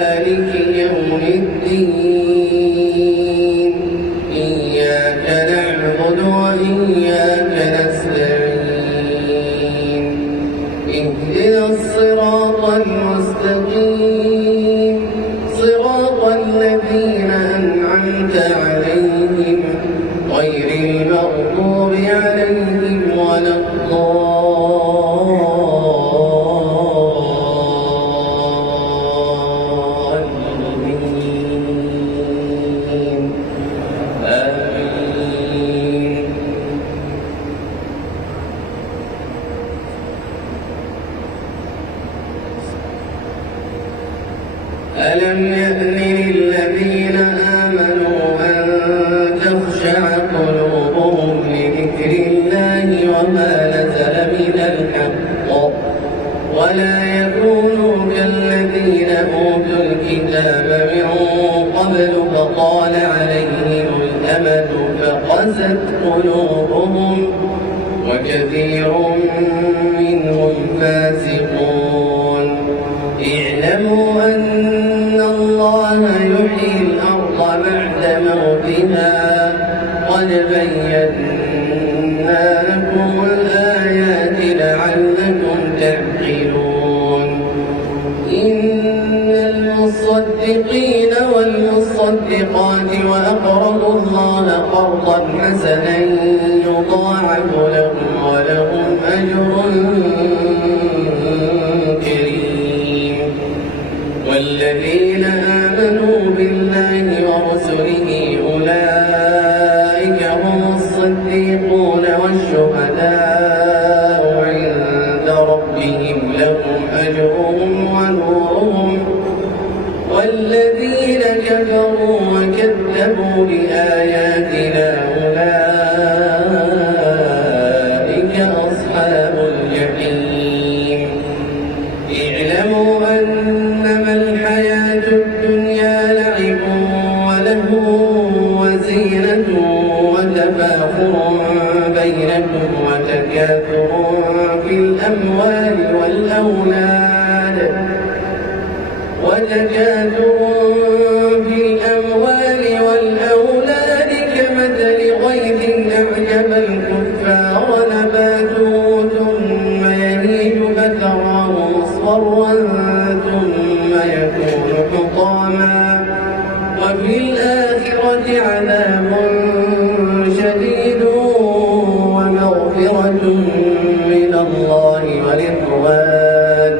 مالك يوم الدين إياك نعبد وإياك نستعين اهدنا الصراط المستقيم صراط الذين أنعمت عليهم غير المغضوب عليهم ولا ألم يأن للذين آمنوا أن تخشع قلوبهم لذكر الله وما نزل من الحق ولا يكونوا كالذين أوتوا الكتاب من قبل فطال عليهم الأمد فقست قلوبهم وكثير منهم فاسقون اعلموا أن الله يحيي الأرض بعد موتها قد بينا لكم الآيات لعلكم تعقلون إن المصدقين والمصدقات وأقرضوا الله قرضا حسنا يضاعف لهم ولهم أجر كريم والذين آمنوا بالله ورسله أولئك هم الصديقون والشهداء عند ربهم لهم أجرهم ونورهم والذين كفروا وكذبوا بآياتنا أولئك أصحاب الجحيم اعلموا أنما الحياة الدنيا لعب ولهو وزينة وتفاخر بينكم وتكاثر في الأموال والأولاد كمثل غيث أعجب الكفار نباته ثم يهيج فتراه مصفرا ثم يكون حطاما وفي الآخرة عذاب شديد ومغفرة من الله ورضوان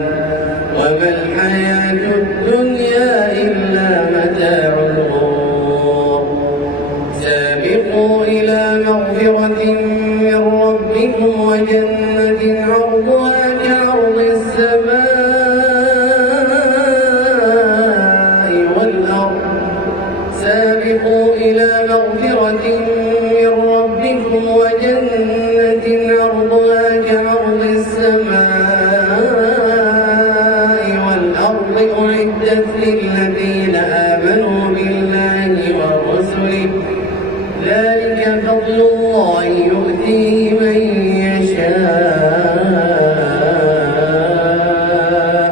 وما الحياة الدنيا إلا متاع الغرور سابقوا إلى مغفرة من ربكم وجنة عرضها كعرض السماء والأرض سابقوا إلى مغفرة من ربكم وجنة عرضها كعرض السماء والأرض أعدت للذين آمنوا بالله ورسله ذلك فضل الله يؤتيه من يشاء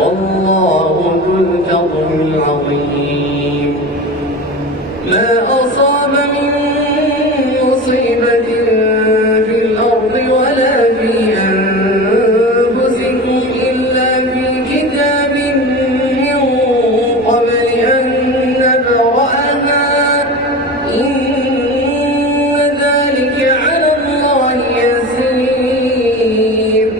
والله ذو الفضل العظيم ما أصاب من مصيبة في الأرض ولا في أنفسكم إلا في كتاب من قبل أن نبرأها إن ذلك على الله يسير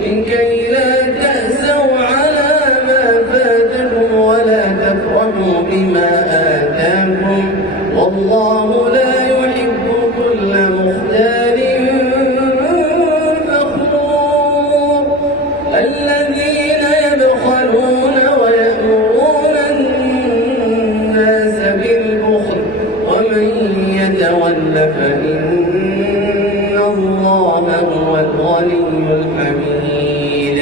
لكي لا تأسوا على ما فاتكم ولا تفرحوا بما آتاكم والله لا يحب كل مختال فخور الذين يبخلون ويأمرون الناس بالبخل ومن يتول فإن الله هو الغني الحميد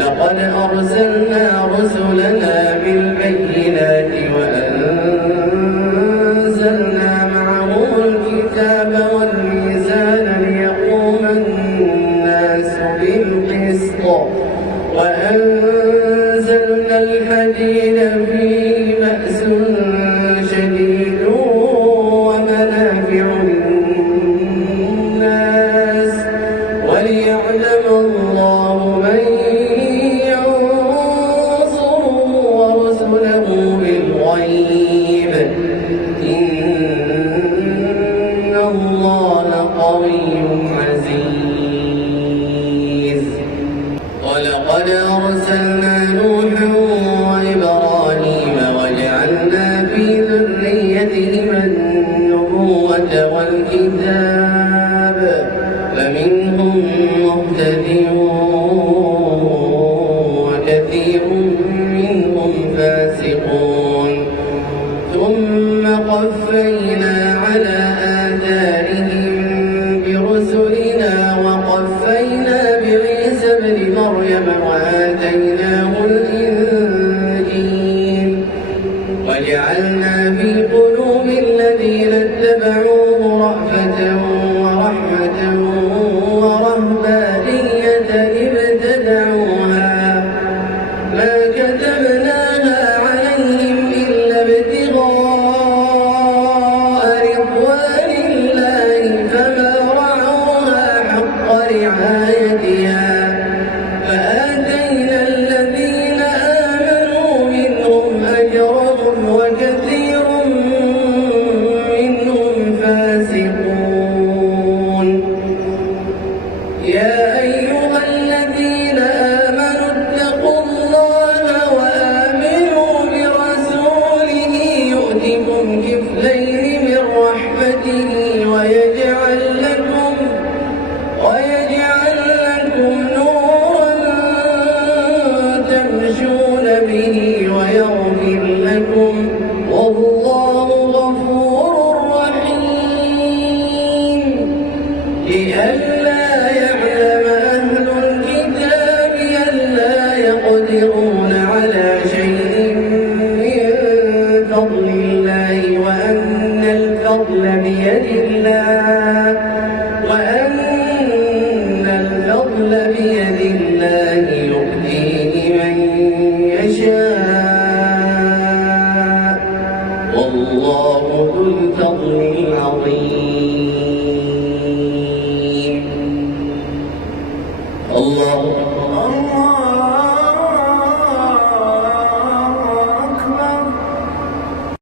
لقد أرسلنا رسلنا بالبينات وأنزلنا معهم الكتاب والميزان ليقوم الناس بالقسط وأنزلنا للذين فيه بأس شديد ومنافع للناس وليعلم الله من ينصره ورسله بالغيب إن الله قوي عزيز. ولقد أرسلنا نوحا وإبراهيم وجعلنا في ذريتهما النبوة والكتاب فمنهم مهتد وكثير منهم فاسقون ثم قفينا على آثارهم برسلنا وقفينا بعيسى ابن مريم وآتيناه الإنجيل وجعلنا في قلوب الذين اتبعوه رأفة ورحمة ورهبانية ابتدعوها ما كتبناها عليهم إلا ابتغاء رضوان الله فما رعوها حق رعايتها فآتينا الذين آمنوا منهم أجرهم وكثير منهم فاسقون. يا أيها الذين آمنوا اتقوا الله وآمنوا برسوله يؤتكم كفلين من رحمته ويجعل لكم نورا تمشون به ويغفر لكم والله غفور رحيم. لئلا يعلم أهل الكتاب ألا يقدرون على شيء من فضل الله وأن الفضل بيد الله يؤتيه من يشاء والله ذو الفضل العظيم.